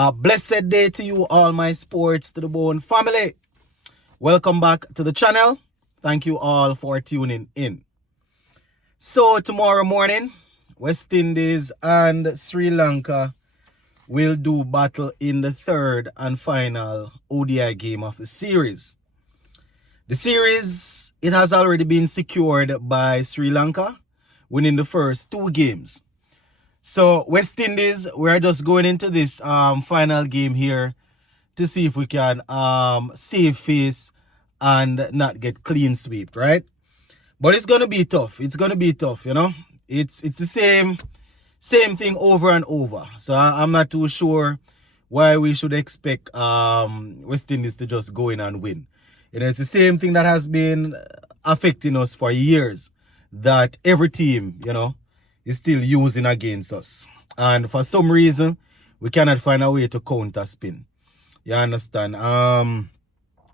A blessed day to you, all my sports to the bone family. Welcome back to the channel. Thank you all for tuning in. So tomorrow morning, West Indies and Sri Lanka will do battle in the third and final ODI game of the series. The series, it has already been secured by Sri Lanka, winning the first two games. So West Indies, we're just going into this final game here to see if we can save face and not get clean swept, right? But it's gonna be tough. It's gonna be tough, you know. It's the same thing over and over. So I'm not too sure why we should expect West Indies to just go in and win. You know, it's the same thing that has been affecting us for years. That every team, you know, is still using against us. And for some reason, we cannot find a way to counter spin. You understand?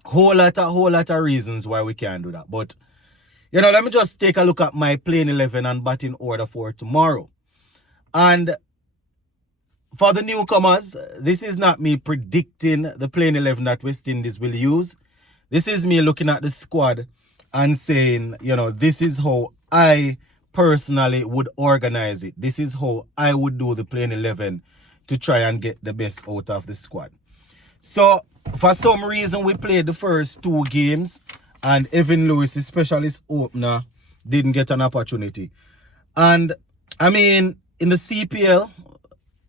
Whole lot of reasons why we can't do that. But, you know, let me just take a look at my playing 11 and batting order for tomorrow. And for the newcomers, this is not me predicting the playing 11 that West Indies will use. This is me looking at the squad and saying, you know, this is how I personally would organize it. This is how I would do the playing 11 to try and get the best out of the squad. So, for some reason, we played the first two games and Evan Lewis, the specialist opener, didn't get an opportunity. And, I mean, in the CPL,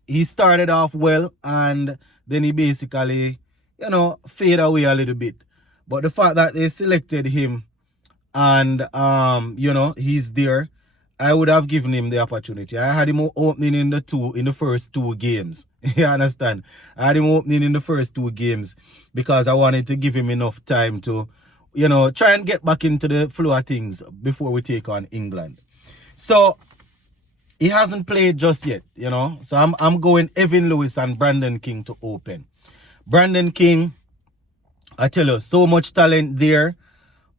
he started off well and then he basically, you know, faded away a little bit. But the fact that they selected him and, you know, he's there, I would have given him the opportunity. I had him opening in the first two games. You understand? I had him opening in the first two games because I wanted to give him enough time to, you know, try and get back into the flow of things before we take on England. So he hasn't played just yet, you know. So I'm going Evan Lewis and Brandon King to open. Brandon King, I tell you, so much talent there.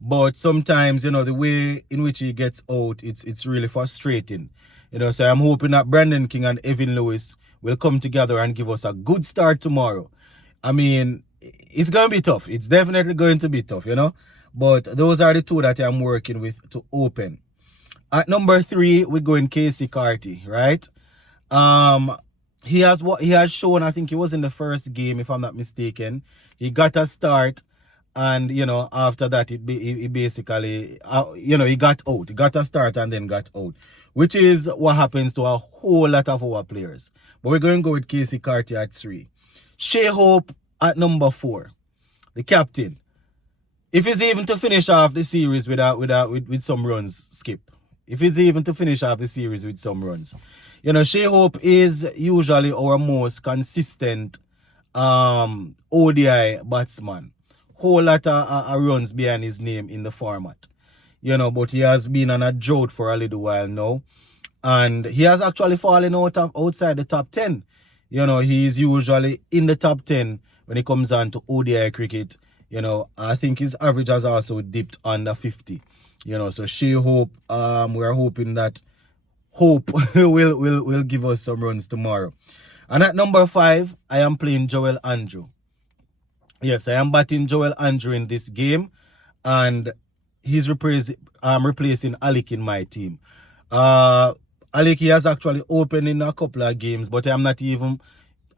But sometimes, you know, the way in which he gets out, it's really frustrating. You know, so I'm hoping that Brandon King and Evan Lewis will come together and give us a good start tomorrow. I mean, it's going to be tough. It's definitely going to be tough, you know. But those are the two that I'm working with to open. At number 3, we're going Casey Carty, right? He has shown, I think he was in the first game, if I'm not mistaken. He got a start. And, you know, after that, he basically, you know, he got out. He got a start and then got out. Which is what happens to a whole lot of our players. But we're going to go with Casey Carty at 3. Shea Hope at number 4. The captain. If he's even to finish off the series with some runs, skip. If he's even to finish off the series with some runs. You know, Shea Hope is usually our most consistent ODI batsman. Whole lot of runs behind his name in the format. You know, but he has been on a drought for a little while now. And he has actually fallen outside the top 10. You know, he's usually in the top 10 when it comes on to ODI cricket. You know, I think his average has also dipped under 50. You know, so Shea Hope, we're hoping that Hope will give us some runs tomorrow. And at number 5, I am playing Joel Andrew. Yes, I am batting Joel Andrew in this game, and he's replacing Alec in my team. Alec, he has actually opened in a couple of games, but I'm not even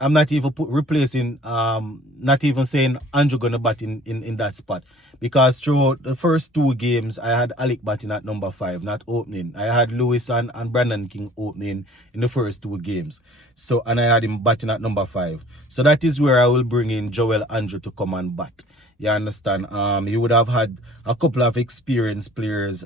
replacing, not even saying Andrew gonna bat in that spot, because throughout the first 2 games I had Alec batting at number 5, not opening. I had Lewis and Brandon King opening in the first 2 games, so, and I had him batting at number 5. So that is where I will bring in Joel Andrew to come and bat. You understand? He would have had a couple of experienced players,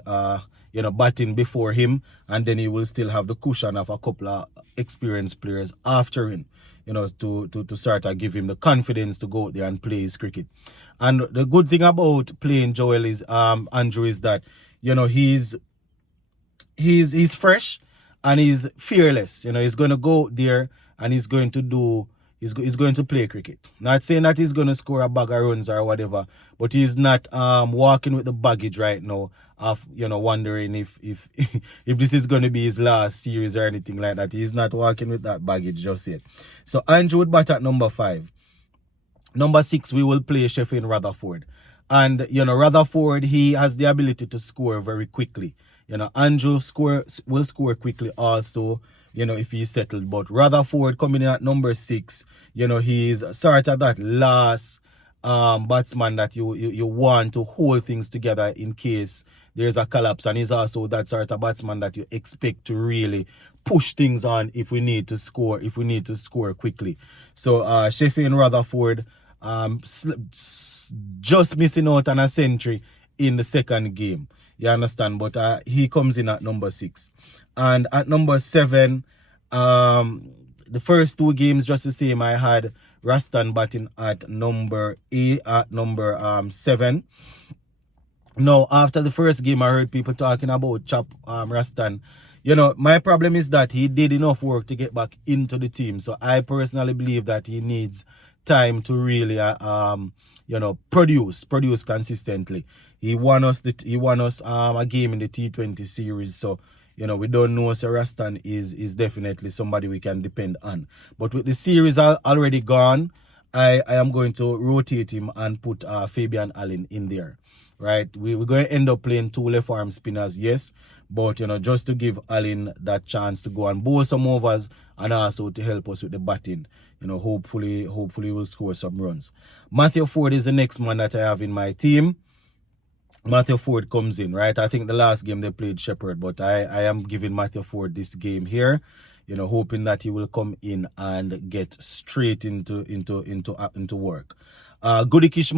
you know, batting before him, and then he will still have the cushion of a couple of experienced players after him. You know, to sort of give him the confidence to go out there and play his cricket. And the good thing about playing Joel is Andrew is that, you know, he's fresh and he's fearless. You know, he's gonna go out there and he's going to do he's going to play cricket. Not saying that he's going to score a bag of runs or whatever, but he's not walking with the baggage right now of wondering if if this is going to be his last series or anything like that. He's not walking with that baggage just yet. So Andrew would bat at number 5. Number 6, we will play Sheffield Rutherford. And, Rutherford, he has the ability to score very quickly. Andrew will score quickly also, if he's settled. But Rutherford coming in at number 6, he's sort of that last batsman that you want to hold things together in case there's a collapse. And he's also that sort of batsman that you expect to really push things on if we need to score quickly. So Sheffield Rutherford just missing out on a century in the second game. You understand? But he comes in at number 6. And at number 7, the first 2 games just the same. I had Rastan batting at number 7. Now, after the first game, I heard people talking about Chap Rastan. My problem is that he did enough work to get back into the team. So I personally believe that he needs time to really produce consistently. He won us a game in the T20 series. So we don't know. So Rastan is definitely somebody we can depend on. But with the series already gone, I am going to rotate him and put Fabian Allen in there. Right, we're going to end up playing 2 left arm spinners, yes, but just to give Allen that chance to go and bowl some overs and also to help us with the batting. Hopefully we'll score some runs. Matthew Ford is the next man that I have in my team. Matthew Ford comes in, right? I think the last game they played Shepherd, but I am giving Matthew Ford this game here, hoping that he will come in and get straight into work. Goodikish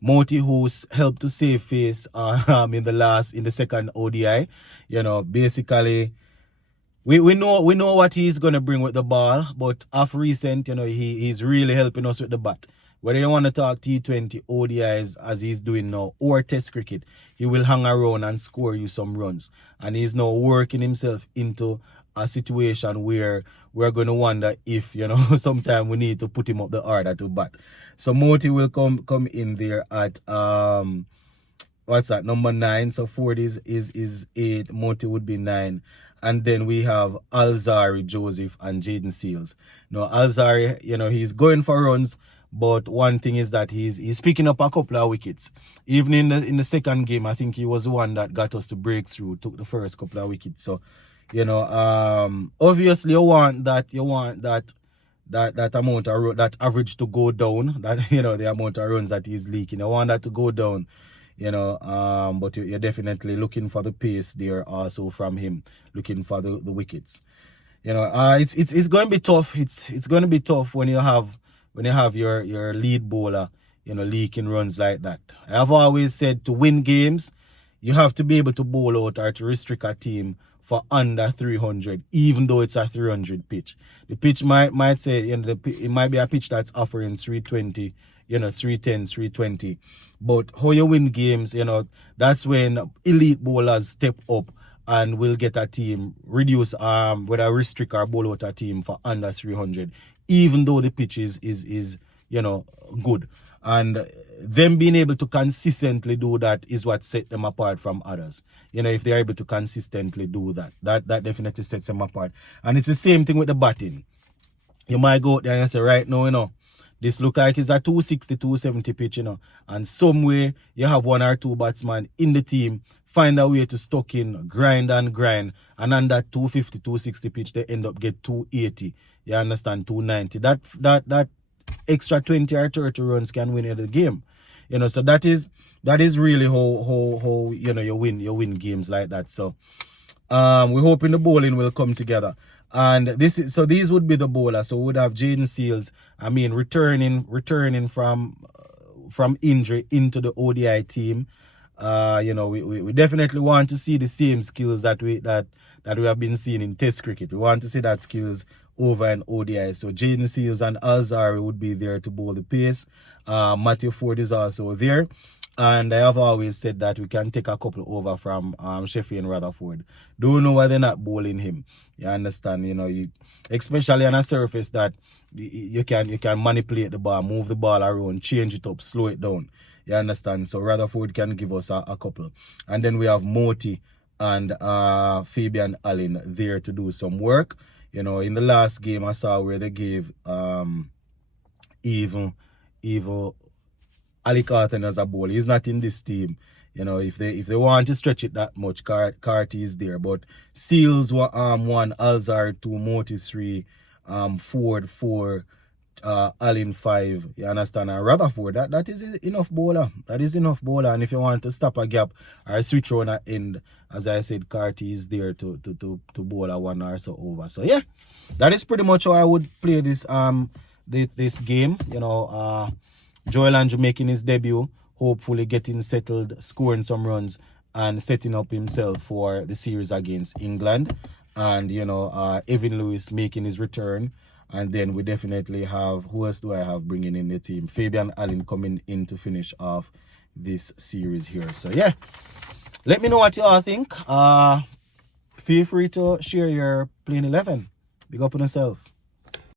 Moti, who's helped to save face in the second ODI. Basically we know what he's gonna bring with the ball, but of recent, he's really helping us with the bat. Whether you want to talk T20, ODIs as he's doing now, or Test cricket, he will hang around and score you some runs. And he's now working himself into a situation where we're going to wonder if, sometime we need to put him up the order to bat. So Moti will come in there at number 9. So Ford is 8, Moti would be 9. And then we have Alzari, Joseph, and Jaden Seals. Now Alzari, he's going for runs, but one thing is that he's picking up a couple of wickets. Even in the second game, I think he was the one that got us to break through, took the first couple of wickets. So obviously you want that amount of that average to go down, that the amount of runs that he's leaking. You want that to go down, but you're definitely looking for the pace there also from him, looking for the wickets. It's going to be tough. It's going to be tough when you have your lead bowler, leaking runs like that. I have always said to win games, you have to be able to bowl out or to restrict a team for under 300, even though it's a 300 pitch. The pitch might say, it might be a pitch that's offering 320, 310, 320. But how you win games, that's when elite bowlers step up and will get a team, reduce, whether restrict or bowl out a team for under 300, even though the pitch is good. And them being able to consistently do that is what set them apart from others. If they're able to consistently do that definitely sets them apart. And it's the same thing with the batting. You might go out there and say, right now, this look like it's a 260, 270 pitch, and somewhere you have 1 or 2 batsmen in the team, find a way to stuck in, grind, and on that 250, 260 pitch, they end up get 280. You understand? 290. That extra 20 or 30 runs can win the game. So that is really how you win games like that. So we're hoping the bowling will come together. And these would be the bowlers. So we would have Jaden Seals, returning from injury into the ODI team. We definitely want to see the same skills that we have been seeing in Test cricket. We want to see that skills over in ODI. So Jaden Seals and Alzari would be there to bowl the pace. Matthew Ford is also there. And I have always said that we can take a couple over from Sheffield and Rutherford. Don't know why they're not bowling him. You understand? Especially on a surface that you can manipulate the ball, move the ball around, change it up, slow it down. You understand? So Rutherford can give us a couple. And then we have Moti and Fabian Allen there to do some work. In the last game I saw where they gave even Ali Carton as a bowler. He's not in this team. If they want to stretch it that much, Carty is there. But Seals were 1, Alzar 2, Moti 3, Ford 4, Allen 5. You understand? And Rutherford, that is enough bowler. That is enough bowler. And if you want to stop a gap or switch on at end, as I said, Carty is there to bowl a 1 or so over. So yeah, that is pretty much how I would play this this game. Joel Andrew making his debut, hopefully getting settled, scoring some runs, and setting up himself for the series against England. And, Evan Lewis making his return. And then we definitely have, who else do I have bringing in the team? Fabian Allen coming in to finish off this series here. So, yeah, let me know what you all think. Feel free to share your playing 11. Big up on yourself.